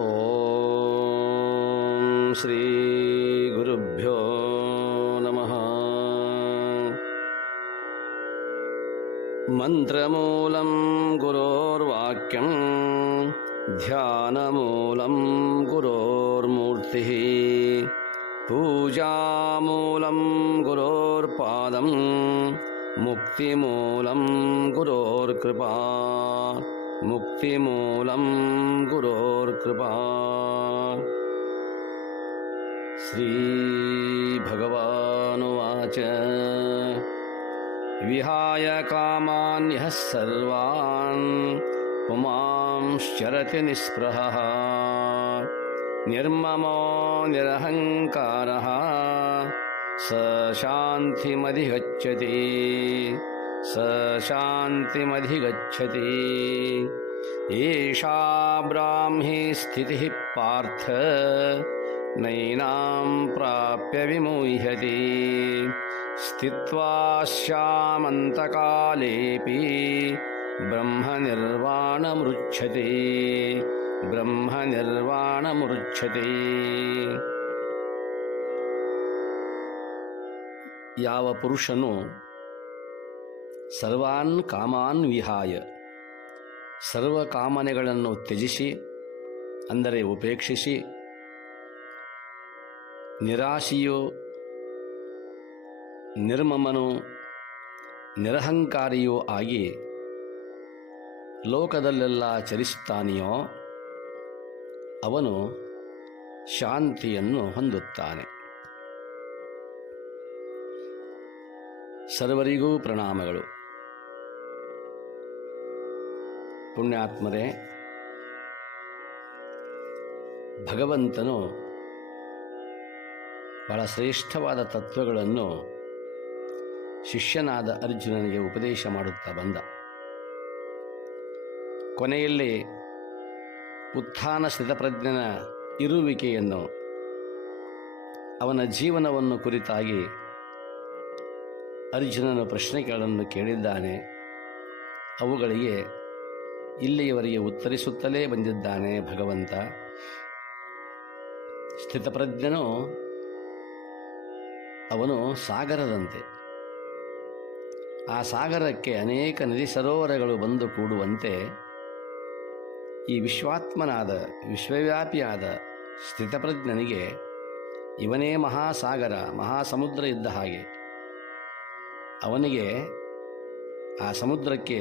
ಓಂ ಶ್ರೀ ಗುರುಭ್ಯೋ ನಮಃ. ಮಂತ್ರಮೂಲಂ ಗುರೋರ್ವಾಕ್ಯಂ ಧ್ಯಾನಮೂಲಂ ಗುರೋರ್ಮೂರ್ತಿಃ ಪೂಜಾಮೂಲಂ ಗುರೋರ್ಪಾದಂ ಮುಕ್ತಿಮೂಲಂ ಗುರೋರ್ಕೃಪಾ ಮುಕ್ತಿಮೂಲಂ ಗುರೋರ್ಕೃಪಾ. ಶ್ರೀಭಗವಾನುವಾಚ ವಿಹಾಯ ಕಾಮಾನ್ಯಃ ಸರ್ವಾನ್ ಪುಮಾಂಶ್ಚರತಿ ನಿಸ್ಪೃಹಃ ನಿರ್ಮಮೋ ನಿರಹಂಕಾರಃ ಸ ಶಾಂತಿಮಧಿಗಚ್ಚತಿ ಶಾಂತಿಮಧಿಗಚ್ಚತಿ. ಏಷಾ ಬ್ರಾಹ್ಮೀ ಸ್ಥಿತಿಃ ಪಾರ್ಥ್ ನೈನಾಂ ಪ್ರಾಪ್ಯ ವಿಮುಹ್ಯತಿ ಸ್ಥಿತ್ವಾ ಸ್ಯಾಮಂತಕಾಲೇಪಿ ಬ್ರಹ್ಮನಿರ್ವಾಣಮೃಚ್ಛತಿ ಬ್ರಹ್ಮನಿರ್ವಾಣಮೃಚ್ಛತಿ. ಯಾವ ಪುರುಷನು ಸರ್ವಾನ್ ಕಾಮಾನ್ ವಿಹಾಯ ಸರ್ವ ಕಾಮನೆಗಳನ್ನು ತ್ಯಜಿಸಿ ಅಂದರೆ ಉಪೇಕ್ಷಿಸಿ ನಿರಾಶಿಯು ನಿರ್ಮಮನು ನಿರಹಂಕಾರಿಯೂ ಆಗಿ ಲೋಕದಲ್ಲೆಲ್ಲ ಚರಿಸುತ್ತಾನೆಯೋ ಅವನು ಶಾಂತಿಯನ್ನು ಹೊಂದುತ್ತಾನೆ. ಸರ್ವರಿಗೂ ಪ್ರಣಾಮಗಳು. ಪುಣ್ಯಾತ್ಮರೇ, ಭಗವಂತನು ಬಹಳ ಶ್ರೇಷ್ಠವಾದ ತತ್ವಗಳನ್ನು ಶಿಷ್ಯನಾದ ಅರ್ಜುನನಿಗೆ ಉಪದೇಶ ಮಾಡುತ್ತಾ ಬಂದ. ಕೊನೆಯಲ್ಲಿ ಉತ್ಥಾನ ಸ್ಥಿತಪ್ರಜ್ಞನ ಇರುವಿಕೆಯನ್ನು ಅವನ ಜೀವನವನ್ನು ಕುರಿತಾಗಿ ಅರ್ಜುನನು ಪ್ರಶ್ನೆಗಳನ್ನು ಕೇಳಿದ್ದಾನೆ. ಅವುಗಳಿಗೆ ಇಲ್ಲಿಯವರೆಗೆ ಉತ್ತರಿಸುತ್ತಲೇ ಬಂದಿದ್ದಾನೆ ಭಗವಂತ. ಸ್ಥಿತಪ್ರಜ್ಞನು ಅವನು ಸಾಗರದಂತೆ. ಆ ಸಾಗರಕ್ಕೆ ಅನೇಕ ನದಿ ಸರೋವರಗಳು ಬಂದು ಕೂಡುವಂತೆ ಈ ವಿಶ್ವಾತ್ಮನಾದ ವಿಶ್ವವ್ಯಾಪಿಯಾದ ಸ್ಥಿತಪ್ರಜ್ಞನಿಗೆ ಇವನೇ ಮಹಾಸಾಗರ ಮಹಾಸಮುದ್ರ ಇದ್ದ ಹಾಗೆ. ಅವನಿಗೆ ಆ ಸಮುದ್ರಕ್ಕೆ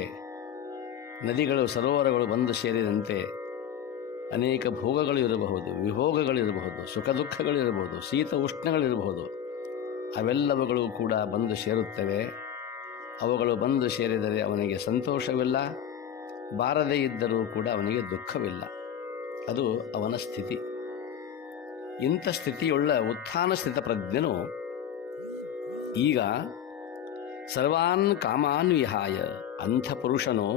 ನದಿಗಳು ಸರೋವರಗಳು ಬಂದು ಸೇರಿದಂತೆ ಅನೇಕ ಭೋಗಗಳು ಇರಬಹುದು, ವಿಭೋಗಗಳಿರಬಹುದು, ಸುಖ ದುಃಖಗಳಿರಬಹುದು, ಶೀತ ಉಷ್ಣಗಳಿರಬಹುದು. ಅವೆಲ್ಲವುಗಳು ಕೂಡ ಬಂದು ಸೇರುತ್ತವೆ. ಅವುಗಳು ಬಂದು ಸೇರಿದರೆ ಅವನಿಗೆ ಸಂತೋಷವಿಲ್ಲ, ಬಾರದೇ ಇದ್ದರೂ ಕೂಡ ಅವನಿಗೆ ದುಃಖವಿಲ್ಲ. ಅದು ಅವನ ಸ್ಥಿತಿ. ಇಂಥ ಸ್ಥಿತಿಯುಳ್ಳ ಉತ್ಥಾನ ಸ್ಥಿತಪ್ರಜ್ಞನು ಈಗ ಸರ್ವಾನ್ ಕಾಮಾನ್ ವಿಹಾಯ, ಅಂಥ ಪುರುಷನು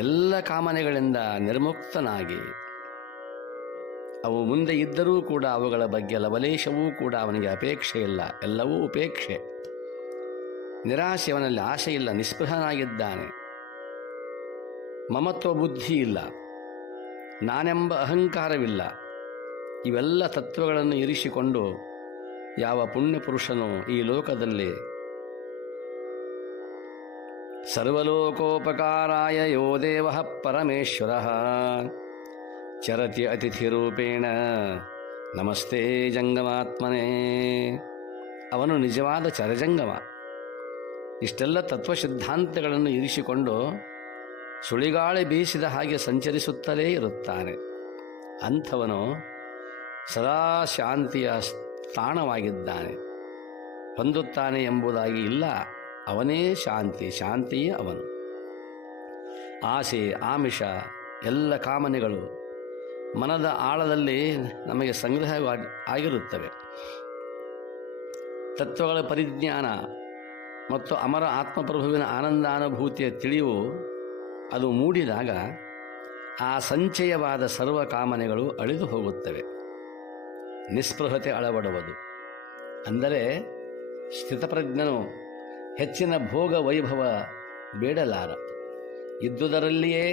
ಎಲ್ಲ ಕಾಮನೆಗಳಿಂದ ನಿರ್ಮುಕ್ತನಾಗಿ, ಅವು ಮುಂದೆ ಇದ್ದರೂ ಕೂಡ ಅವುಗಳ ಬಗ್ಗೆ ಲವಲೇಶವೂ ಕೂಡ ಅವನಿಗೆ ಅಪೇಕ್ಷೆ ಇಲ್ಲ, ಎಲ್ಲವೂ ಉಪೇಕ್ಷೆ. ನಿರಾಶೆ, ಅವನಲ್ಲಿ ಆಶೆ ಇಲ್ಲ, ನಿಸ್ಪೃಹನಾಗಿದ್ದಾನೆ. ಮಮತ್ವ ಬುದ್ಧಿ ಇಲ್ಲ, ನಾನೆಂಬ ಅಹಂಕಾರವಿಲ್ಲ. ಇವೆಲ್ಲ ತತ್ವಗಳನ್ನು ಇರಿಸಿಕೊಂಡು ಯಾವ ಪುಣ್ಯಪುರುಷನು ಈ ಲೋಕದಲ್ಲಿ ಸರ್ವಲೋಕೋಪಕಾರಾಯ ಯೋ ದೇವಃ ಪರಮೇಶ್ವರಃ ಚರತಿ ಅತಿಥಿರೂಪೇಣ ನಮಸ್ತೆ ಜಂಗಮಾತ್ಮನೇ. ಅವನು ನಿಜವಾದ ಚರಜಂಗಮ. ಇಷ್ಟೆಲ್ಲ ತತ್ವ ಸಿದ್ಧಾಂತಗಳನ್ನು ಇರಿಸಿಕೊಂಡು ಸುಳಿಗಾಳಿ ಬೀಸಿದ ಹಾಗೆ ಸಂಚರಿಸುತ್ತಲೇ ಇರುತ್ತಾನೆ. ಅಂಥವನು ಸದಾ ಶಾಂತಿಯ ತಾಣವಾಗಿದ್ದಾನೆ. ಹೊಂದುತ್ತಾನೆ ಎಂಬುದಾಗಿ ಇಲ್ಲ, ಅವನೇ ಶಾಂತಿ, ಶಾಂತಿಯೇ ಅವನು. ಆಸೆ ಆಮಿಷ ಎಲ್ಲ ಕಾಮನೆಗಳು ಮನದ ಆಳದಲ್ಲಿ ನಮಗೆ ಸಂಗ್ರಹವಾಗಿರುತ್ತವೆ. ತತ್ವಗಳ ಪರಿಜ್ಞಾನ ಮತ್ತು ಅಮರ ಆತ್ಮಪ್ರಭುವಿನ ಆನಂದಾನುಭೂತಿಯ ತಿಳಿವು ಅದು ಮೂಡಿದಾಗ ಆ ಸಂಚಯವಾದ ಸರ್ವ ಕಾಮನೆಗಳು ಅಳಿದು ಹೋಗುತ್ತವೆ. ನಿಸ್ಪೃಹತೆ ಅಳವಡುವುದು. ಅಂದರೆ ಸ್ಥಿತಪ್ರಜ್ಞನು ಹೆಚ್ಚಿನ ಭೋಗ ವೈಭವ ಬೇಡಲಾರ. ಇದ್ದುದರಲ್ಲಿಯೇ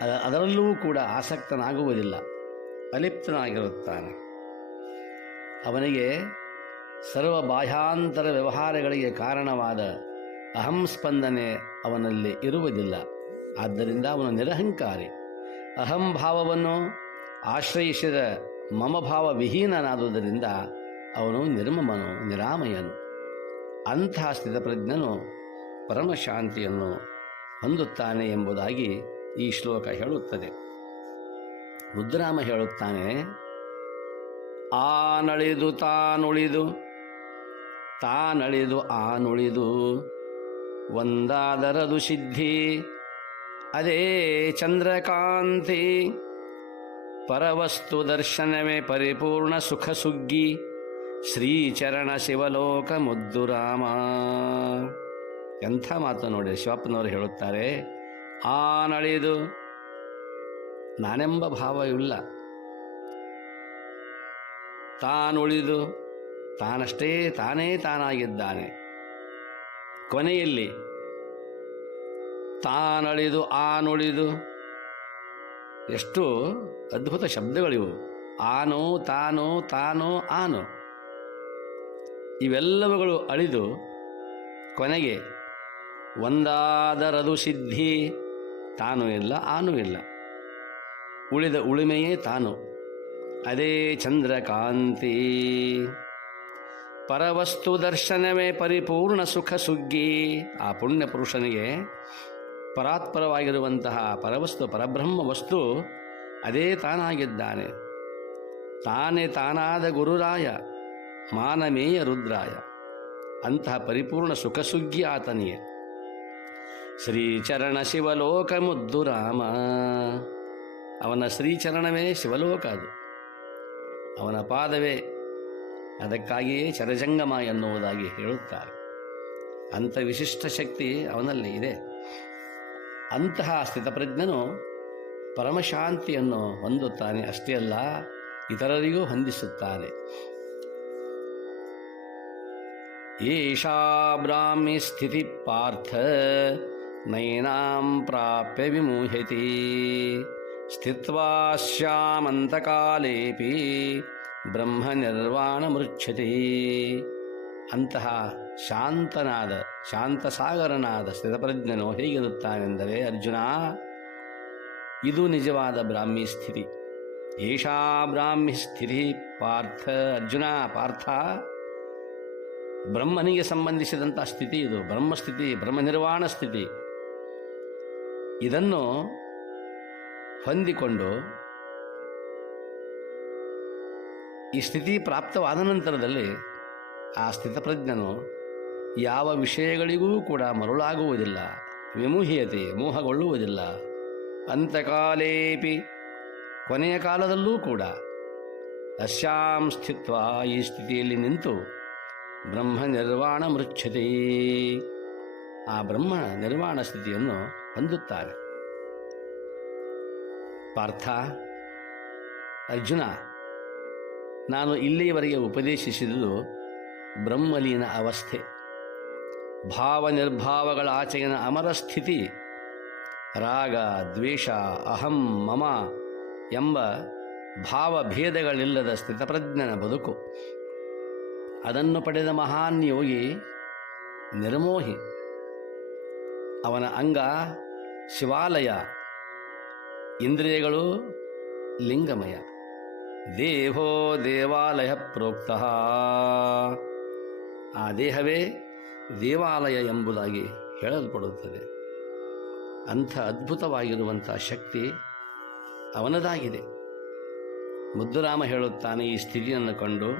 ಅದರಲ್ಲೂ ಕೂಡ ಆಸಕ್ತನಾಗುವುದಿಲ್ಲ, ಅಲಿಪ್ತನಾಗಿರುತ್ತಾನೆ. ಅವನಿಗೆ ಸರ್ವ ಬಾಹ್ಯಾಂತರ ವ್ಯವಹಾರಗಳಿಗೆ ಕಾರಣವಾದ ಅಹಂಸ್ಪಂದನೆ ಅವನಲ್ಲಿ ಇರುವುದಿಲ್ಲ. ಆದ್ದರಿಂದ ಅವನು ನಿರಹಂಕಾರಿ. ಅಹಂಭಾವವನ್ನು ಆಶ್ರಯಿಸಿದ ಮಮಭಾವ ವಿಹೀನನಾದುದರಿಂದ ಅವನು ನಿರ್ಮಮನು, ನಿರಾಮಯನು. ಅಂತಹ ಸ್ಥಿತಪ್ರಜ್ಞನು ಪರಮಶಾಂತಿಯನ್ನು ಹೊಂದುತ್ತಾನೆ ಎಂಬುದಾಗಿ ಈ ಶ್ಲೋಕ ಹೇಳುತ್ತದೆ. ಮುದ್ದುರಾಮ ಹೇಳುತ್ತಾನೆ, ಆನಳಿದು ತಾನುಳಿದು ತಾನಳಿದು ಆನುಳಿದು ಒಂದಾದರದು ಸಿದ್ಧಿ ಅದೇ ಚಂದ್ರಕಾಂತಿ ಪರವಸ್ತು ದರ್ಶನವೇ ಪರಿಪೂರ್ಣ ಸುಖ ಸುಗ್ಗಿ ಶ್ರೀಚರಣ ಶಿವಲೋಕ ಮುದ್ದುರಾಮ. ಎಂಥ ಮಾತು ನೋಡಿ, ಶಿವಪ್ಪನವರು ಹೇಳುತ್ತಾರೆ, ಆನಳಿದು ನಾನೆಂಬ ಭಾವವಿಲ್ಲ, ತಾನುಳಿದು ತಾನಷ್ಟೇ ತಾನೇ ತಾನಾಗಿದ್ದಾನೆ. ಕೊನೆಯಲ್ಲಿ ತಾನಳಿದು ಆನುಳಿದು, ಎಷ್ಟು ಅದ್ಭುತ ಶಬ್ದಗಳಿವು. ಆನು, ತಾನು, ತಾನು, ಆನು ಇವೆಲ್ಲವುಗಳು ಅಳಿದು ಕೊನೆಗೆ ಒಂದಾದರದು ಸಿದ್ಧಿ. ತಾನು ಇಲ್ಲ, ಆನು ಇಲ್ಲ, ಉಳಿದ ಉಳಿಮೆಯೇ ತಾನು, ಅದೇ ಚಂದ್ರಕಾಂತಿ. ಪರವಸ್ತು ದರ್ಶನವೇ ಪರಿಪೂರ್ಣ ಸುಖ ಸುಗ್ಗಿ. ಆ ಪುಣ್ಯ ಪುರುಷನಿಗೆ ಪರಾತ್ಪರವಾಗಿರುವಂತಹ ಪರವಸ್ತು, ಪರಬ್ರಹ್ಮ ವಸ್ತು ಅದೇ ತಾನಾಗಿದ್ದಾನೆ. ತಾನೇ ತಾನಾದ ಗುರುರಾಯ ಮಾನಮೇಯ ರುದ್ರಾಯ. ಅಂತಹ ಪರಿಪೂರ್ಣ ಸುಖ ಸುಗ್ಗಿ ಆತನಿಗೆ. ಶ್ರೀಚರಣ ಶಿವಲೋಕ ಮುದ್ದುರಾಮ. ಅವನ ಶ್ರೀಚರಣವೇ ಶಿವಲೋಕ, ಅದು ಅವನ ಪಾದವೇ. ಅದಕ್ಕಾಗಿಯೇ ಚರಜಂಗಮ ಎನ್ನುವುದಾಗಿ ಹೇಳುತ್ತಾರೆ. ಅಂಥ ವಿಶಿಷ್ಟ ಶಕ್ತಿ ಅವನಲ್ಲಿ ಇದೆ. ಅಂತಹ ಸ್ಥಿತಪ್ರಜ್ಞನು ಪರಮಶಾಂತಿಯನ್ನು ಹೊಂದುತ್ತಾನೆ. ಅಷ್ಟೇ ಅಲ್ಲ, ಇತರರಿಗೂ ಹೊಂದಿಸುತ್ತಾನೆ. ಏಷಾ ಬ್ರಾಹ್ಮಿ ಸ್ಥಿತಿ ಪಾರ್ಥ ನೈನಾಂ ಪ್ರಾಪ್ಯ ವಿಮುಹ್ಯತಿ ಸ್ಥಿತ್ವಾ ಶ್ಯಾಮಂತಕಾಲೇಪಿ ಬ್ರಹ್ಮ ನಿರ್ವಾಣ ಮೃಚ್ಛತಿ. ಅಂತಹ ಶಾಂತನಾದ, ಶಾಂತಸಾಗರನಾದ ಸ್ಥಿತಪ್ರಜ್ಞನು ಹೇಗಿರುತ್ತಾನೆಂದರೆ, ಅರ್ಜುನ, ಇದು ನಿಜವಾದ ಬ್ರಾಹ್ಮಿ ಸ್ಥಿತಿ. ಏಷಾ ಬ್ರಾಹ್ಮಿ ಸ್ಥಿತಿ ಪಾರ್ಥ. ಅರ್ಜುನ, ಪಾರ್ಥ, ಬ್ರಹ್ಮನಿಗೆ ಸಂಬಂಧಿಸಿದಂಥ ಸ್ಥಿತಿ ಇದು. ಬ್ರಹ್ಮಸ್ಥಿತಿ, ಬ್ರಹ್ಮನಿರ್ವಾಣ ಸ್ಥಿತಿ. ಇದನ್ನು ಹೊಂದಿಕೊಂಡು ಈ ಸ್ಥಿತಿ ಪ್ರಾಪ್ತವಾದ ನಂತರದಲ್ಲಿ ಆ ಸ್ಥಿತಪ್ರಜ್ಞನು ಯಾವ ವಿಷಯಗಳಿಗೂ ಕೂಡ ಮರುಳಾಗುವುದಿಲ್ಲ, ವಿಮುಹ್ಯತೆ, ಮೋಹಗೊಳ್ಳುವುದಿಲ್ಲ. ಅಂತಕಾಲೇಪಿ, ಕೊನೆಯ ಕಾಲದಲ್ಲೂ ಕೂಡ ಅಸ್ಯಾಂ ಸ್ಥಿತ್ವ, ಈ ಸ್ಥಿತಿಯಲ್ಲಿ ನಿಂತು ಬ್ರಹ್ಮ ನಿರ್ವಾಣ ಮೃಚ್ಛತಿ, ಆ ಬ್ರಹ್ಮ ನಿರ್ವಾಣ ಸ್ಥಿತಿಯನ್ನು ಹೊಂದುತ್ತಾರೆ. ಪಾರ್ಥ, ಅರ್ಜುನ, ನಾನು ಇಲ್ಲಿಯವರೆಗೆ ಉಪದೇಶಿಸಿದುದು ಬ್ರಹ್ಮಲೀನ ಅವಸ್ಥೆ, ಭಾವ ನಿರ್ಭಾವಗಳ ಆಚೆಗಿನ ಅಮರ ಸ್ಥಿತಿ. ರಾಗ, ದ್ವೇಷ, ಅಹಂ, ಮಮ ಎಂಬ ಭಾವಭೇದಗಳಿಲ್ಲದ ಸ್ಥಿತಪ್ರಜ್ಞನ ಬದುಕು. ಅದನ್ನು ಪಡೆದ ಮಹಾನ್ ಯೋಗಿ ನಿರ್ಮೋಹಿ. ಅವನ ಅಂಗ ಶಿವಾಲಯ, ಇಂದ್ರಿಯಗಳು ಲಿಂಗಮಯ. ದೇಹೋ ದೇವಾಲಯ ಪ್ರೋಕ್ತ. ಆ ದೇಹವೇ ದೇವಾಲಯ ಎಂಬುದಾಗಿ ಹೇಳಲ್ಪಡುತ್ತದೆ. ಅಂಥ ಅದ್ಭುತವಾಗಿರುವಂಥ ಶಕ್ತಿ ಅವನದಾಗಿದೆ. ಮುದ್ದುರಾಮ ಹೇಳುತ್ತಾನೆ ಈ ಸ್ಥಿತಿಯನ್ನು ಕಂಡು,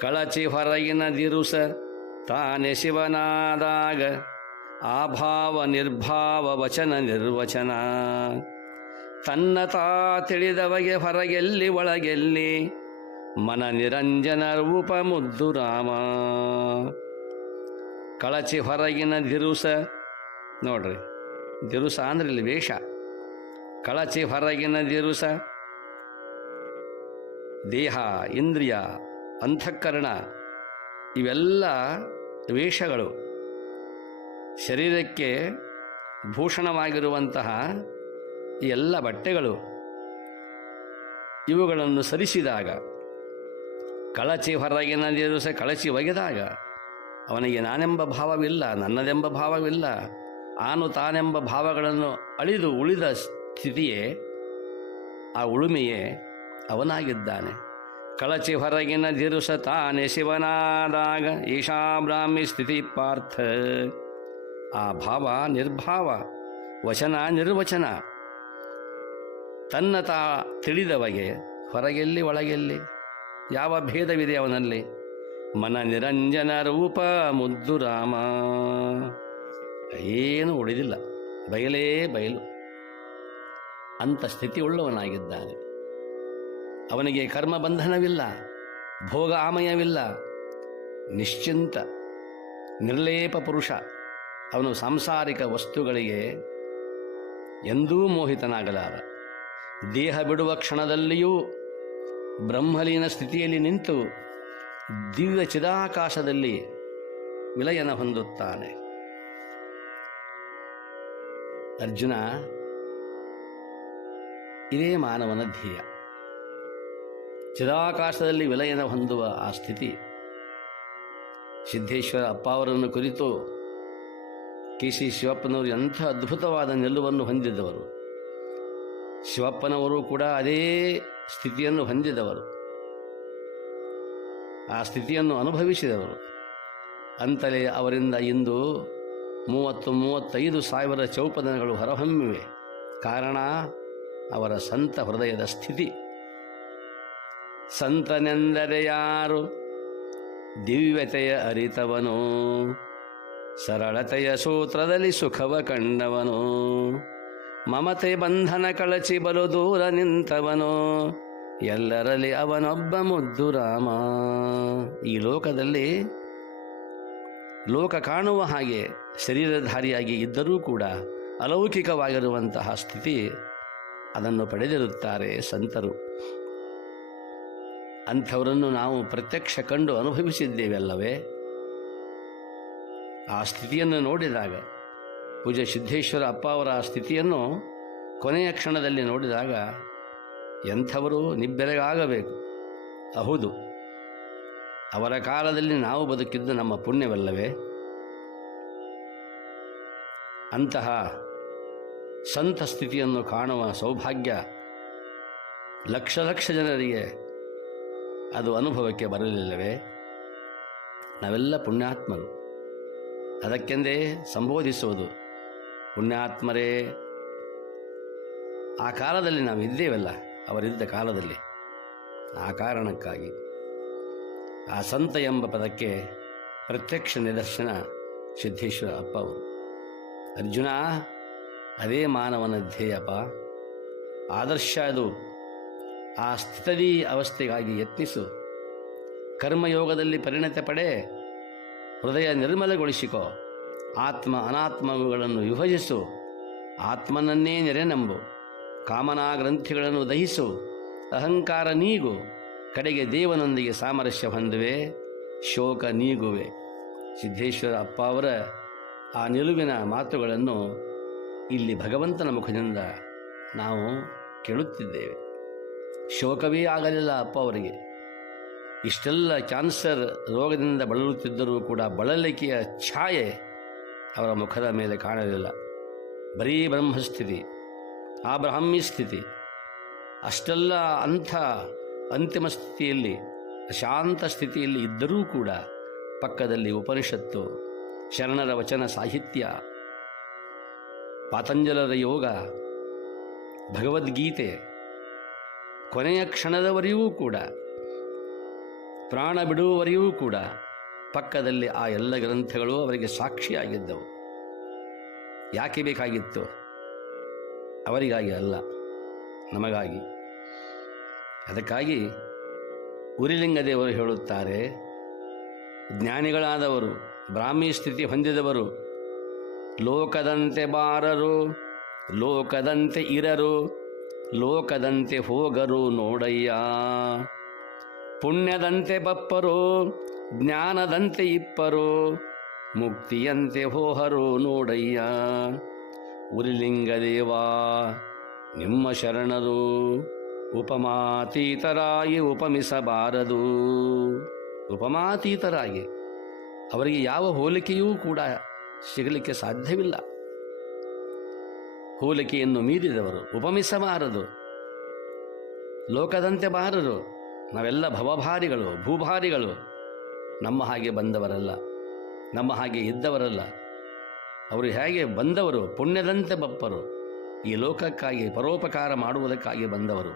ಕಳಚಿ ಹೊರಗಿನ ದಿರುಸ ತಾನೆ ಶಿವನಾದಾಗ ಆಭಾವ ನಿರ್ಭಾವ ವಚನ ನಿರ್ವಚನ ತನ್ನ ತಾ ತಿಳಿದವಗೆ ಹೊರಗೆಲ್ಲಿ ಒಳಗೆಲ್ಲಿ ಮನ ನಿರಂಜನ ರೂಪ ಮುದ್ದುರಾಮ. ಕಳಚಿ ಹೊರಗಿನ ದಿರುಸ, ನೋಡ್ರಿ, ದಿರುಸ ಅಂದ್ರೆ ಇಲ್ಲಿ ವೇಷ. ಕಳಚಿ ಹೊರಗಿನ ದಿರುಸ, ದೇಹ, ಇಂದ್ರಿಯ, ಅಂತಃಕರಣ ಇವೆಲ್ಲ ವೇಷಗಳು. ಶರೀರಕ್ಕೆ ಭೂಷಣವಾಗಿರುವಂತಹ ಈ ಎಲ್ಲ ಬಟ್ಟೆಗಳು ಇವುಗಳನ್ನು ಸರಿಸಿದಾಗ, ಕಳಚಿ ಹೊರಗಿನ ದಿವಸ ಕಳಚಿ ಒಗೆದಾಗ ಅವನಿಗೆ ನಾನೆಂಬ ಭಾವವಿಲ್ಲ, ನನ್ನದೆಂಬ ಭಾವವಿಲ್ಲ. ಆನು ತಾನೆಂಬ ಭಾವಗಳನ್ನು ಅಳಿದು ಉಳಿದ ಸ್ಥಿತಿಯೇ, ಆ ಉಳುಮೆಯೇ ಅವನಾಗಿದ್ದಾನೆ. ಕಳಚಿ ಹೊರಗಿನ ದಿರುಸ ತಾನೆ ಶಿವನಾದಾಗ ಈಶಾ ಬ್ರಾಹ್ಮಿ ಸ್ಥಿತಿ ಪಾರ್ಥ. ಆ ಭಾವ ನಿರ್ಭಾವ, ವಚನ ನಿರ್ವಚನ ತನ್ನ ತಾ ತಿಳಿದವಗೆ ಹೊರಗೆಲ್ಲಿ ಒಳಗೆಲ್ಲಿ ಯಾವ ಭೇದವಿದೆ ಅವನಲ್ಲಿ. ಮನ ನಿರಂಜನ ರೂಪ ಮುದ್ದು ರಾಮ, ಏನು ಉಳಿದಿಲ್ಲ, ಬಯಲೇ ಬಯಲು ಅಂಥ ಸ್ಥಿತಿ ಉಳ್ಳವನಾಗಿದ್ದಾನೆ. ಅವನಿಗೆ ಕರ್ಮಬಂಧನವಿಲ್ಲ, ಭೋಗ ಆಮಯವಿಲ್ಲ, ನಿಶ್ಚಿಂತ ನಿರ್ಲೇಪ ಪುರುಷ. ಅವನು ಸಾಂಸಾರಿಕ ವಸ್ತುಗಳಿಗೆ ಎಂದೂ ಮೋಹಿತನಾಗಲಾರ. ದೇಹ ಬಿಡುವ ಕ್ಷಣದಲ್ಲಿಯೂ ಬ್ರಹ್ಮಲೀನ ಸ್ಥಿತಿಯಲ್ಲಿ ನಿಂತು ದಿವ್ಯ ಚಿದಾಕಾಶದಲ್ಲಿ ವಿಲಯನ ಹೊಂದುತ್ತಾನೆ. ಅರ್ಜುನ, ಇದೇ ಮಾನವನ ಧ್ಯೇಯ. ಚಿದಾಕಾಶದಲ್ಲಿ ವಿಲಯನ ಹೊಂದುವ ಆ ಸ್ಥಿತಿ. ಸಿದ್ದೇಶ್ವರ ಅಪ್ಪ ಅವರನ್ನು ಕುರಿತು ಕೆ ಸಿ ಶಿವಪ್ಪನವರು ಎಂಥ ಅದ್ಭುತವಾದ ನಿಲುವನ್ನು ಹೊಂದಿದ್ದವರು. ಶಿವಪ್ಪನವರು ಕೂಡ ಅದೇ ಸ್ಥಿತಿಯನ್ನು ಹೊಂದಿದವರು, ಆ ಸ್ಥಿತಿಯನ್ನು ಅನುಭವಿಸಿದವರು. ಅಂತಲೇ ಅವರಿಂದ ಇಂದು 30-35 ಸಾವಿರ ಚೌಪದನಗಳು ಹೊರಹೊಮ್ಮಿವೆ. ಕಾರಣ ಅವರ ಸಂತ ಹೃದಯದ ಸ್ಥಿತಿ. ಸಂತನೆಂದರೆ ಯಾರು, ದಿವ್ಯತೆಯ ಅರಿತವನು, ಸರಳತೆಯ ಸೂತ್ರದಲ್ಲಿ ಸುಖವ ಕಂಡವನು, ಮಮತೆ ಬಂಧನ ಕಳಚಿ ಬಲು ದೂರ ನಿಂತವನು, ಎಲ್ಲರಲ್ಲಿ ಅವನೊಬ್ಬ ಮುದ್ದು ರಾಮ. ಈ ಲೋಕದಲ್ಲಿ ಲೋಕ ಕಾಣುವ ಹಾಗೆ ಶರೀರಧಾರಿಯಾಗಿ ಇದ್ದರೂ ಕೂಡ ಅಲೌಕಿಕವಾಗಿರುವಂತಹ ಸ್ಥಿತಿ ಅದನ್ನು ಪಡೆದಿರುತ್ತಾರೆ ಸಂತರು. ಅಂಥವರನ್ನು ನಾವು ಪ್ರತ್ಯಕ್ಷ ಕಂಡು ಅನುಭವಿಸಿದ್ದೇವಲ್ಲವೇ? ಆ ಸ್ಥಿತಿಯನ್ನು ನೋಡಿದಾಗ, ಪೂಜ್ಯ ಸಿದ್ದೇಶ್ವರ ಅಪ್ಪ ಅವರ ಆ ಸ್ಥಿತಿಯನ್ನು ಕೊನೆಯ ಕ್ಷಣದಲ್ಲಿ ನೋಡಿದಾಗ ಎಂಥವರು ನಿಬ್ಬೆರಗಾಗಬೇಕು. ಹೌದು, ಅವರ ಕಾಲದಲ್ಲಿ ನಾವು ಬದುಕಿದ್ದು ನಮ್ಮ ಪುಣ್ಯವಲ್ಲವೇ? ಅಂತಹ ಸಂತ ಸ್ಥಿತಿಯನ್ನು ಕಾಣುವ ಸೌಭಾಗ್ಯ ಲಕ್ಷ ಲಕ್ಷ ಜನರಿಗೆ ಅದು ಅನುಭವಕ್ಕೆ ಬರಲಿಲ್ಲವೇ? ನಾವೆಲ್ಲ ಪುಣ್ಯಾತ್ಮರು. ಅದಕ್ಕೆಂದೇ ಸಂಬೋಧಿಸುವುದು ಪುಣ್ಯಾತ್ಮರೇ. ಆ ಕಾಲದಲ್ಲಿ ನಾವು ಇದ್ದೇವಲ್ಲ, ಅವರಿದ್ದ ಕಾಲದಲ್ಲಿ. ಆ ಕಾರಣಕ್ಕಾಗಿ ಆ ಸಂತ ಎಂಬ ಪದಕ್ಕೆ ಪ್ರತ್ಯಕ್ಷ ನಿದರ್ಶನ ಸಿದ್ದೇಶ್ವರ ಅಪ್ಪ ಅವರು. ಅರ್ಜುನ, ಅದೇ ಮಾನವನ ಧ್ಯೇಯಪ್ಪ, ಆದರ್ಶ ಅದು. ಆ ಸ್ಥಿತದಿ ಅವಸ್ಥೆಗಾಗಿ ಯತ್ನಿಸು. ಕರ್ಮಯೋಗದಲ್ಲಿ ಪರಿಣತಿ ಪಡೆ, ಹೃದಯ ನಿರ್ಮಲಗೊಳಿಸಿಕೋ, ಆತ್ಮ ಅನಾತ್ಮಗಳನ್ನು ವಿಭಜಿಸು, ಆತ್ಮನನ್ನೇ ನೆರೆನಂಬು, ಕಾಮನಾ ಗ್ರಂಥಿಗಳನ್ನು ದಹಿಸು, ಅಹಂಕಾರ ನೀಗು, ಕಡೆಗೆ ದೇವನೊಂದಿಗೆ ಸಾಮರಸ್ಯ ಹೊಂದುವೆ, ಶೋಕ ನೀಗುವೆ. ಸಿದ್ದೇಶ್ವರ ಅಪ್ಪ ಅವರ ಆ ನಿಲುವಿನ ಮಾತುಗಳನ್ನು ಇಲ್ಲಿ ಭಗವಂತನ ಮುಖದಿಂದ ನಾವು ಕೇಳುತ್ತಿದ್ದೇವೆ. ಶೋಕವೇ ಆಗಲಿಲ್ಲ ಅಪ್ಪ ಅವರಿಗೆ. ಇಷ್ಟೆಲ್ಲ ಕ್ಯಾನ್ಸರ್ ರೋಗದಿಂದ ಬಳಲುತ್ತಿದ್ದರೂ ಕೂಡ ಬಳಲಿಕೆಯ ಛಾಯೆ ಅವರ ಮುಖದ ಮೇಲೆ ಕಾಣಲಿಲ್ಲ. ಬರೀ ಬ್ರಹ್ಮಸ್ಥಿತಿ, ಆ ಬ್ರಾಹ್ಮಿ ಸ್ಥಿತಿ. ಅಷ್ಟೆಲ್ಲ ಅಂಥ ಅಂತಿಮ ಸ್ಥಿತಿಯಲ್ಲಿ, ಶಾಂತ ಸ್ಥಿತಿಯಲ್ಲಿ ಇದ್ದರೂ ಕೂಡ ಪಕ್ಕದಲ್ಲಿ ಉಪನಿಷತ್ತು, ಶರಣರ ವಚನ ಸಾಹಿತ್ಯ, ಪಾತಂಜಲರ ಯೋಗ, ಭಗವದ್ಗೀತೆ, ಕೊನೆಯ ಕ್ಷಣದವರೆಗೂ ಕೂಡ, ಪ್ರಾಣ ಬಿಡುವವರೆಗೂ ಕೂಡ ಪಕ್ಕದಲ್ಲಿ ಆ ಎಲ್ಲ ಗ್ರಂಥಗಳು ಅವರಿಗೆ ಸಾಕ್ಷಿಯಾಗಿದ್ದವು. ಯಾಕೆ ಬೇಕಾಗಿತ್ತು? ಅವರಿಗಾಗಿ ಅಲ್ಲ, ನಮಗಾಗಿ. ಅದಕ್ಕಾಗಿ ಉರಿಲಿಂಗದೇವರು ಹೇಳುತ್ತಾರೆ, ಜ್ಞಾನಿಗಳಾದವರು, ಬ್ರಾಹ್ಮಿ ಸ್ಥಿತಿ ಹೊಂದಿದವರು ಲೋಕದಂತೆ ಬಾರರು, ಲೋಕದಂತೆ ಇರರು, ಲೋಕದಂತೆ ಹೋಗರು ನೋಡಯ್ಯ, ಪುಣ್ಯದಂತೆ ಬಪ್ಪರು, ಜ್ಞಾನದಂತೆ ಇಪ್ಪರು, ಮುಕ್ತಿಯಂತೆ ಹೋಹರು ನೋಡಯ್ಯ. ಉರಿಲಿಂಗದೇವ ನಿಮ್ಮ ಶರಣರು ಉಪಮಾತೀತರಾಗಿ ಉಪಮಿಸಬಾರದು. ಉಪಮಾತೀತರಾಗಿ ಅವರಿಗೆ ಯಾವ ಹೋಲಿಕೆಯೂ ಕೂಡ ಸಿಗಲಿಕ್ಕೆ ಸಾಧ್ಯವಿಲ್ಲ. ಹೋಲಿಕೆಯನ್ನು ಮೀರಿದವರು, ಉಪಮಿಸಬಾರದು, ಲೋಕದಂತೆ ಬಾರರು. ನಾವೆಲ್ಲ ಭವಭಾರಿಗಳು, ಭೂಭಾರಿಗಳು. ನಮ್ಮ ಹಾಗೆ ಬಂದವರಲ್ಲ, ನಮ್ಮ ಹಾಗೆ ಇದ್ದವರಲ್ಲ. ಅವರು ಹೇಗೆ ಬಂದವರು, ಪುಣ್ಯದಂತೆ ಬಪ್ಪರು. ಈ ಲೋಕಕ್ಕಾಗಿ ಪರೋಪಕಾರ ಮಾಡುವುದಕ್ಕಾಗಿ ಬಂದವರು.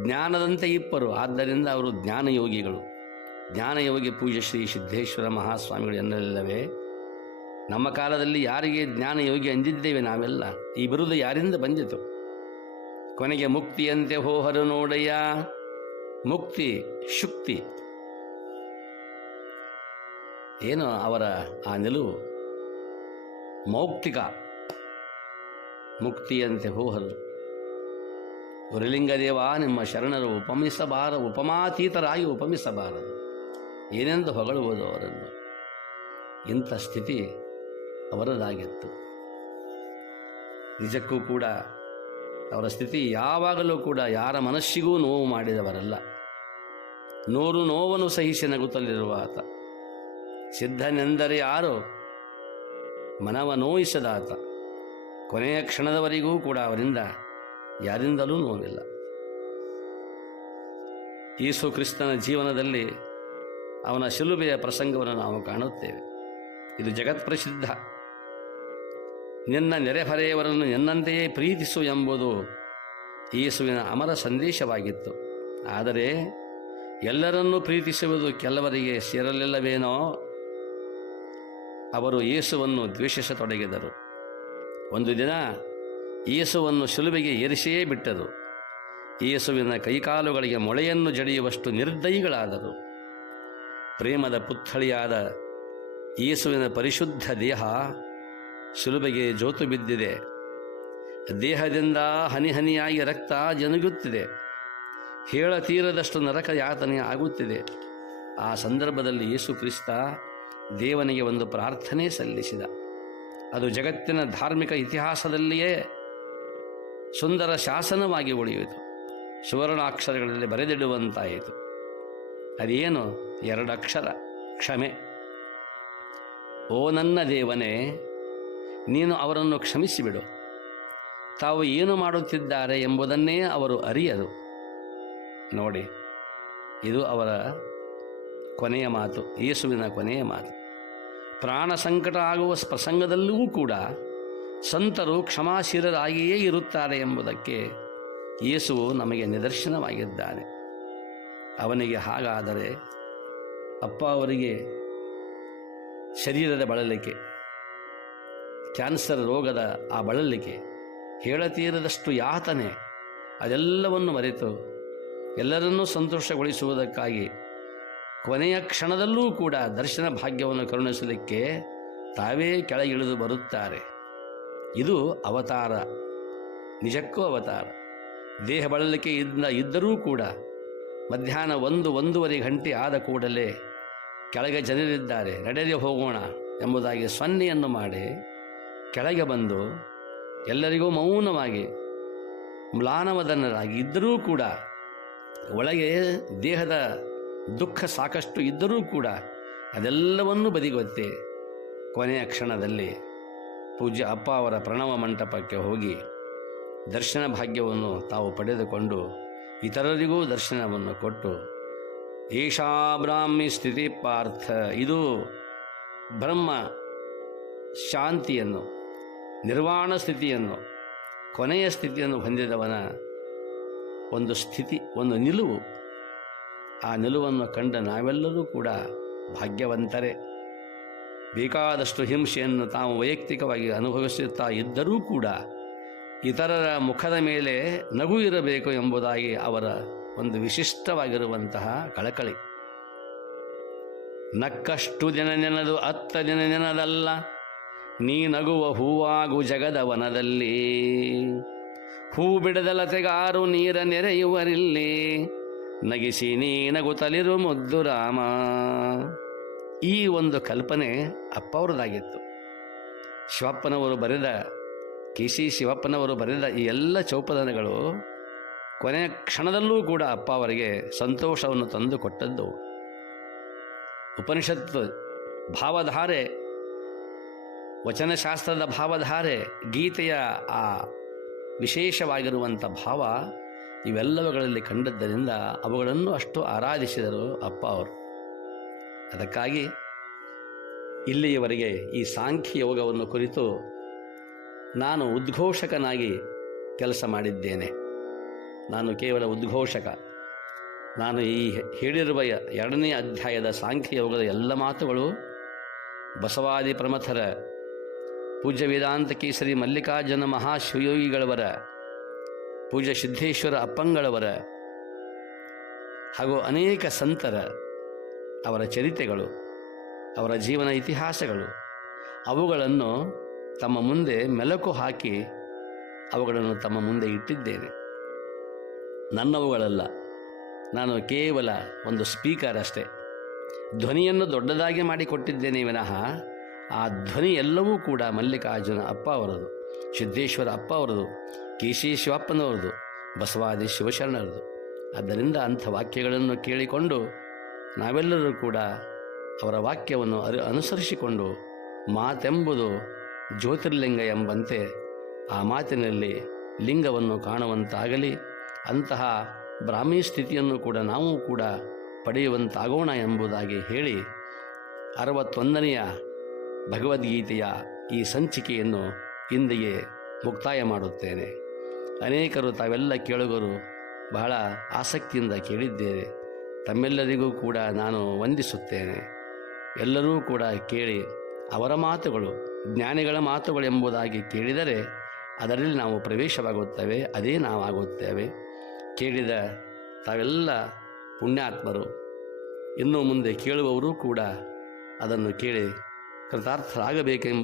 ಜ್ಞಾನದಂತೆ ಇಪ್ಪರು, ಆದ್ದರಿಂದ ಅವರು ಜ್ಞಾನಯೋಗಿಗಳು. ಜ್ಞಾನಯೋಗಿ ಪೂಜ್ಯ ಶ್ರೀ ಸಿದ್ದೇಶ್ವರ ಮಹಾಸ್ವಾಮಿಗಳು ಎನ್ನಲಿಲ್ಲವೇ? ನಮ್ಮ ಕಾಲದಲ್ಲಿ ಯಾರಿಗೆ ಜ್ಞಾನಯೋಗಿ ಅಂದಿದ್ದೇವೆ ನಾವೆಲ್ಲ? ಈ ಬಿರುದು ಯಾರಿಂದ ಬಂದಿತು? ಕೊನೆಗೆ ಮುಕ್ತಿಯಂತೆ ಹೋಹರು ನೋಡಯ್ಯ. ಮುಕ್ತಿ, ಶುಕ್ತಿ ಏನು ಅವರ ಆ ನಿಲುವು? ಮೌಕ್ತಿಕ. ಮುಕ್ತಿಯಂತೆ ಹೋಹರು. ಗುರುಲಿಂಗದೇವ, ನಿಮ್ಮ ಶರಣರು ಉಪಮಾತೀತರಾಗಿ ಉಪಮಿಸಬಾರದು. ಏನೆಂದು ಹೊಗಳುವುದು ಅವರನ್ನು? ಇಂಥ ಸ್ಥಿತಿ ಅವರದಾಗಿತ್ತು. ನಿಜಕ್ಕೂ ಕೂಡ ಅವರ ಸ್ಥಿತಿ ಯಾವಾಗಲೂ ಕೂಡ ಯಾರ ಮನಸ್ಸಿಗೂ ನೋವು ಮಾಡಿದವರಲ್ಲ. ನೂರು ನೋವನ್ನು ಸಹಿಸಿ ನಗುತ್ತಲಿರುವ ಆತ. ಸಿದ್ಧನೆಂದರೆ ಯಾರು? ಮನವ ನೋಯಿಸದಾತ. ಕೊನೆಯ ಕ್ಷಣದವರೆಗೂ ಕೂಡ ಅವರಿಂದ ಯಾರಿಂದಲೂ ನೋವಿಲ್ಲ. ಯೇಸು ಕ್ರಿಸ್ತನ ಜೀವನದಲ್ಲಿ ಅವನ ಶಿಲುಬೆಯ ಪ್ರಸಂಗವನ್ನು ನಾವು ಕಾಣುತ್ತೇವೆ. ಇದು ಜಗತ್ಪ್ರಸಿದ್ಧ. ನಿನ್ನ ನೆರೆಹೊರೆಯವರನ್ನು ನಿನ್ನಂತೆಯೇ ಪ್ರೀತಿಸು ಎಂಬುದು ಯೇಸುವಿನ ಅಮರ ಸಂದೇಶವಾಗಿತ್ತು. ಆದರೆ ಎಲ್ಲರನ್ನೂ ಪ್ರೀತಿಸುವುದು ಕೆಲವರಿಗೆ ಸೇರಲಿಲ್ಲವೇನೋ? ಅವರು ಯೇಸುವನ್ನು ದ್ವೇಷಿಸತೊಡಗಿದರು. ಒಂದು ದಿನ ಯೇಸುವನ್ನು ಶಿಲುಬೆಗೆ ಏರಿಸಿಯೇ ಬಿಟ್ಟರು. ಯೇಸುವಿನ ಕೈಕಾಲುಗಳಿಗೆ ಮೊಳೆಯನ್ನು ಜಡಿಯುವಷ್ಟು ನಿರ್ದಯಿಗಳಾದರು. ಪ್ರೇಮದ ಪುತ್ಥಳಿಯಾದ ಯೇಸುವಿನ ಪರಿಶುದ್ಧ ದೇಹ ಶಿಲುಬೆಗೆ ಜೋತು ಬಿದ್ದಿದೆ. ದೇಹದಿಂದ ಹನಿ ಹನಿಯಾಗಿ ರಕ್ತ ಜನುಗುತ್ತಿದೆ. ಹೇಳತೀರದಷ್ಟು ನರಕ ಯಾತನೆ ಆಗುತ್ತಿದೆ. ಆ ಸಂದರ್ಭದಲ್ಲಿ ಯೇಸು ಕ್ರಿಸ್ತ ದೇವನಿಗೆ ಒಂದು ಪ್ರಾರ್ಥನೆ ಸಲ್ಲಿಸಿದ. ಅದು ಜಗತ್ತಿನ ಧಾರ್ಮಿಕ ಇತಿಹಾಸದಲ್ಲಿಯೇ ಸುಂದರ ಶಾಸನವಾಗಿ ಉಳಿಯಿತು. ಸುವರ್ಣಾಕ್ಷರಗಳಲ್ಲಿ ಬರೆದಿಡುವಂತಾಯಿತು. ಅದೇನು? 2 ಅಕ್ಷರ: ಕ್ಷಮೆ. ಓ ನನ್ನ ದೇವನೇ, ನೀನು ಅವರನ್ನು ಕ್ಷಮಿಸಿಬಿಡು. ತಾವು ಏನು ಮಾಡುತ್ತಿದ್ದಾರೆ ಎಂಬುದನ್ನೇ ಅವರು ಅರಿಯರು. ನೋಡಿ, ಇದು ಅವರ ಕೊನೆಯ ಮಾತು, ಯೇಸುವಿನ ಕೊನೆಯ ಮಾತು. ಪ್ರಾಣ ಸಂಕಟ ಆಗುವ ಪ್ರಸಂಗದಲ್ಲೂ ಕೂಡ ಸಂತರು ಕ್ಷಮಾಶೀಲರಾಗಿಯೇ ಇರುತ್ತಾರೆ ಎಂಬುದಕ್ಕೆ ಯೇಸುವು ನಮಗೆ ನಿದರ್ಶನವಾಗಿದ್ದಾನೆ. ಅವನಿಗೆ ಹಾಗಾದರೆ ಅಪ್ಪ ಅವರಿಗೆ ಶರೀರದ ಬಳಲಿಕೆ, ಕ್ಯಾನ್ಸರ್ ರೋಗದ ಆ ಬಳಲಿಕೆ, ಹೇಳತೀರದಷ್ಟು ಯಾತನೆ, ಅದೆಲ್ಲವನ್ನು ಮರೆತು ಎಲ್ಲರನ್ನೂ ಸಂತೋಷಗೊಳಿಸುವುದಕ್ಕಾಗಿ ಕೊನೆಯ ಕ್ಷಣದಲ್ಲೂ ಕೂಡ ದರ್ಶನ ಭಾಗ್ಯವನ್ನು ಕರುಣಿಸಲಿಕ್ಕೆ ತಾವೇ ಕೆಳಗಿಳಿದು ಬರುತ್ತಾರೆ. ಇದು ಅವತಾರ, ನಿಜಕ್ಕೂ ಅವತಾರ. ದೇಹ ಬಳಲಿಕೆ ಇದ್ದರೂ ಕೂಡ ಮಧ್ಯಾಹ್ನ 1-1:30 ಗಂಟೆ ಆದ ಕೂಡಲೇ ಕೆಳಗೆ ಜನರಿದ್ದಾರೆ, ನಡೆದೇ ಹೋಗೋಣ ಎಂಬುದಾಗಿ ಸೊನ್ನೆಯನ್ನು ಮಾಡಿ ಕೆಳಗೆ ಬಂದು ಎಲ್ಲರಿಗೂ ಮೌನವಾಗಿ ಮ್ಲಾನವದನರಾಗಿ ಇದ್ದರೂ ಕೂಡ, ಒಳಗೆ ದೇಹದ ದುಃಖ ಸಾಕಷ್ಟು ಇದ್ದರೂ ಕೂಡ ಅದೆಲ್ಲವನ್ನೂ ಬದಿಗೊತ್ತಿ ಕೊನೆಯ ಕ್ಷಣದಲ್ಲಿ ಪೂಜ್ಯ ಅಪ್ಪ ಅವರ ಪ್ರಣವ ಮಂಟಪಕ್ಕೆ ಹೋಗಿ ದರ್ಶನ ಭಾಗ್ಯವನ್ನು ತಾವು ಪಡೆದುಕೊಂಡು ಇತರರಿಗೂ ದರ್ಶನವನ್ನು ಕೊಟ್ಟು, ಏಷಾ ಬ್ರಾಹ್ಮಿ ಸ್ಥಿತಿ ಪಾರ್ಥ, ಇದು ಬ್ರಹ್ಮ ಶಾಂತಿಯನ್ನು, ನಿರ್ವಾಣ ಸ್ಥಿತಿಯನ್ನು, ಕೊನೆಯ ಸ್ಥಿತಿಯನ್ನು ಹೊಂದಿದವನ ಒಂದು ಸ್ಥಿತಿ, ಒಂದು ನಿಲುವು. ಆ ನಿಲುವನ್ನು ಕಂಡ ನಾವೆಲ್ಲರೂ ಕೂಡ ಭಾಗ್ಯವಂತರೇ. ಬೇಕಾದಷ್ಟು ಹಿಂಸೆಯನ್ನು ತಾವು ವೈಯಕ್ತಿಕವಾಗಿ ಅನುಭವಿಸುತ್ತಾ ಇದ್ದರೂ ಕೂಡ ಇತರರ ಮುಖದ ಮೇಲೆ ನಗು ಇರಬೇಕು ಎಂಬುದಾಗಿ ಅವರ ಒಂದು ವಿಶಿಷ್ಟವಾಗಿರುವಂತಹ ಕಳಕಳಿ. ನಕ್ಕಷ್ಟು ದಿನ ನೆನದು 10 ದಿನ ನೆನದಲ್ಲ, ನೀ ನಗುವ ಹೂವಾಗು ಜಗದವನದಲ್ಲಿ. ಹೂ ಬಿಡದಲತೆಗಾರು ನೀರ ನೆರೆಯುವರಿಲ್ಲಿ, ನಗಿಸಿ ನೀ ನಗುತ್ತಲಿರು ಮುದ್ದು ರಾಮ. ಈ ಒಂದು ಕಲ್ಪನೆ ಅಪ್ಪ ಅವರದಾಗಿತ್ತು. ಶಿವಪ್ಪನವರು ಬರೆದ ಕೆ.ಸಿ. ಶಿವಪ್ಪನವರು ಬರೆದ ಈ ಎಲ್ಲ ಚೌಪದನಗಳು ಕೊನೆಯ ಕ್ಷಣದಲ್ಲೂ ಕೂಡ ಅಪ್ಪ ಅವರಿಗೆ ಸಂತೋಷವನ್ನು ತಂದು ಕೊಟ್ಟದ್ದು. ಉಪನಿಷತ್ತು ಭಾವಧಾರೆ, ವಚನಶಾಸ್ತ್ರದ ಭಾವಧಾರೆ, ಗೀತೆಯ ಆ ವಿಶೇಷವಾಗಿರುವಂಥ ಭಾವ ಇವೆಲ್ಲವುಗಳಲ್ಲಿ ಕಂಡದ್ದರಿಂದ ಅವುಗಳನ್ನು ಅಷ್ಟು ಆರಾಧಿಸಿದರು ಅಪ್ಪ ಅವರು. ಅದಕ್ಕಾಗಿ ಇಲ್ಲಿಯವರೆಗೆ ಈ ಸಾಂಖ್ಯ ಯೋಗವನ್ನು ಕುರಿತು ನಾನು ಉದ್ಘೋಷಕನಾಗಿ ಕೆಲಸ ಮಾಡಿದ್ದೇನೆ. ನಾನು ಕೇವಲ ಉದ್ಘೋಷಕ. ನಾನು ಈ ಹೇಳಿರುವ 2ನೇ ಅಧ್ಯಾಯದ ಸಾಂಖ್ಯ ಯೋಗದ ಎಲ್ಲ ಮಾತುಗಳು ಬಸವಾದಿ ಪ್ರಮಥರ, ಪೂಜ್ಯ ವೇದಾಂತ ಕೇಸರಿ ಮಲ್ಲಿಕಾರ್ಜುನ ಮಹಾಶಿವಯೋಗಿಗಳವರ, ಪೂಜ್ಯ ಸಿದ್ದೇಶ್ವರ ಅಪ್ಪಂಗಳವರ ಹಾಗೂ ಅನೇಕ ಸಂತರ ಅವರ ಚರಿತೆಗಳು, ಅವರ ಜೀವನ ಇತಿಹಾಸಗಳು, ಅವುಗಳನ್ನು ತಮ್ಮ ಮುಂದೆ ಮೆಲುಕು ಹಾಕಿ ಅವುಗಳನ್ನು ತಮ್ಮ ಮುಂದೆ ಇಟ್ಟಿದ್ದೇನೆ. ನನ್ನವುಗಳಲ್ಲ, ನಾನು ಕೇವಲ ಒಂದು ಸ್ಪೀಕರ್ ಅಷ್ಟೇ. ಧ್ವನಿಯನ್ನು ದೊಡ್ಡದಾಗಿ ಮಾಡಿಕೊಟ್ಟಿದ್ದೇನೆ ವಿನಃ ಆ ಧ್ವನಿ ಎಲ್ಲವೂ ಕೂಡ ಮಲ್ಲಿಕಾರ್ಜುನ ಅಪ್ಪ ಅವರದು, ಸಿದ್ದೇಶ್ವರ ಅಪ್ಪ ಅವರದು, ಕೆ.ಸಿ. ಶಿವಪ್ಪನವರದು, ಬಸವಾದಿ ಶಿವಶರಣರದು. ಆದ್ದರಿಂದ ಅಂಥ ವಾಕ್ಯಗಳನ್ನು ಕೇಳಿಕೊಂಡು ನಾವೆಲ್ಲರೂ ಕೂಡ ಅವರ ವಾಕ್ಯವನ್ನು ಅನುಸರಿಸಿಕೊಂಡು ಮಾತೆಂಬುದು ಜ್ಯೋತಿರ್ಲಿಂಗ ಎಂಬಂತೆ ಆ ಮಾತಿನಲ್ಲಿ ಲಿಂಗವನ್ನು ಕಾಣುವಂತಾಗಲಿ, ಅಂತಹ ಬ್ರಾಹ್ಮಿ ಸ್ಥಿತಿಯನ್ನು ಕೂಡ ನಾವು ಕೂಡ ಪಡೆಯುವಂತಾಗೋಣ ಎಂಬುದಾಗಿ ಹೇಳಿ 61ನೆಯ ಭಗವದ್ಗೀತೆಯ ಈ ಸಂಚಿಕೆಯನ್ನು ಇಂದಿಗೆ ಮುಕ್ತಾಯ ಮಾಡುತ್ತೇನೆ. ಅನೇಕರು ತಾವೆಲ್ಲ ಕೇಳುಗರು ಬಹಳ ಆಸಕ್ತಿಯಿಂದ ಕೇಳಿದ್ದೇವೆ. ತಮ್ಮೆಲ್ಲರಿಗೂ ಕೂಡ ನಾನು ವಂದಿಸುತ್ತೇನೆ. ಎಲ್ಲರೂ ಕೂಡ ಕೇಳಿ ಅವರ ಮಾತುಗಳು ಜ್ಞಾನಿಗಳ ಮಾತುಗಳು ಎಂಬುದಾಗಿ ಕೇಳಿದರೆ ಅದರಲ್ಲಿ ನಾವು ಪ್ರವೇಶವಾಗುತ್ತೇವೆ, ಅದೇ ನಾವಾಗುತ್ತೇವೆ. ಕೇಳಿದ ತಾವೆಲ್ಲ ಪುಣ್ಯಾತ್ಮರು. ಇನ್ನು ಮುಂದೆ ಕೇಳುವವರು ಕೂಡ ಅದನ್ನು ಕೇಳಿ ಕೃತಾರ್ಥರಾಗಬೇಕೆಂಬ